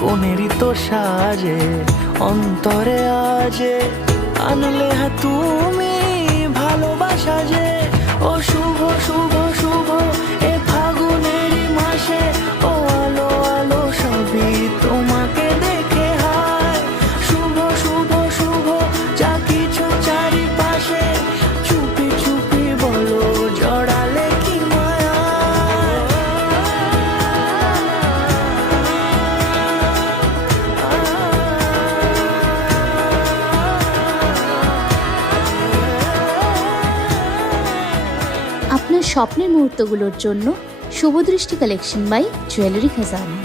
কোনেরই তো সাজে অন্তরে আজে আনলে তুমি ভালোবাসা যে। ও শুভ শুভ শুভ এ ফাগুনেরই মাসে, ও আলো আলো সবই তোমাকে দেখে হায়। শুভ শুভ শুভ যা কিছু চারিপাশে, চুপি চুপি বলো জড়ালে কি মায়া। আপনার স্বপ্নের মুহূর্তগুলোর জন্য শুভদৃষ্টি কালেকশন বাই জুয়েলারি খাজানা।